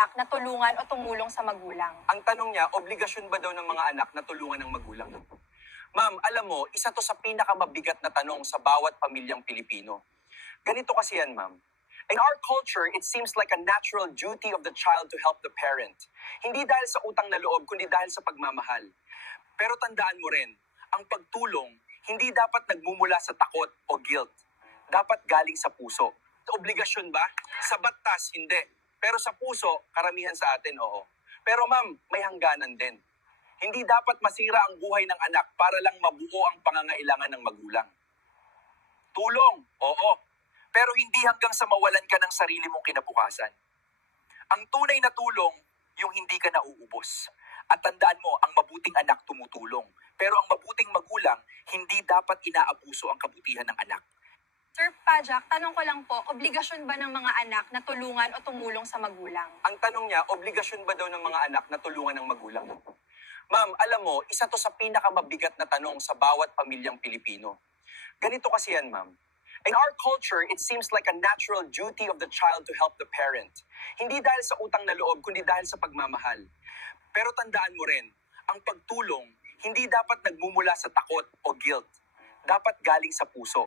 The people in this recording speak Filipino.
anak na tulungan o tumulong sa magulang? Ang tanong niya, obligasyon ba daw ng mga anak na tulungan ng magulang? Ma'am, alam mo, isa to sa pinakamabigat na tanong sa bawat pamilyang Pilipino. Ganito kasi yan, ma'am. In our culture, it seems like a natural duty of the child to help the parent. Hindi dahil sa utang na loob, kundi dahil sa pagmamahal. Pero tandaan mo rin, ang pagtulong, hindi dapat nagmumula sa takot o guilt. Dapat galing sa puso. Obligasyon ba? Sa batas, hindi. Pero sa puso, karamihan sa atin, oo. Pero ma'am, may hangganan din. Hindi dapat masira ang buhay ng anak para lang mabuo ang pangangailangan ng magulang. Tulong, oo. Pero hindi hanggang sa mawalan ka ng sarili mong kinabukasan. Ang tunay na tulong, yung hindi ka nauubos. At tandaan mo, ang mabuting anak tumutulong. Pero ang mabuting magulang, hindi dapat inaabuso ang kabutihan ng anak. Sir Pajak, tanong ko lang po, obligasyon ba ng mga anak na tulungan o tumulong sa magulang? Ang tanong niya, obligasyon ba daw ng mga anak na tulungan ng magulang? Ma'am, alam mo, isa to sa pinakamabigat na tanong sa bawat pamilyang Pilipino. Ganito kasi yan, ma'am. In our culture, it seems like a natural duty of the child to help the parent. Hindi dahil sa utang na loob, kundi dahil sa pagmamahal. Pero tandaan mo rin, ang pagtulong, hindi dapat nagmumula sa takot o guilt. Dapat galing sa puso.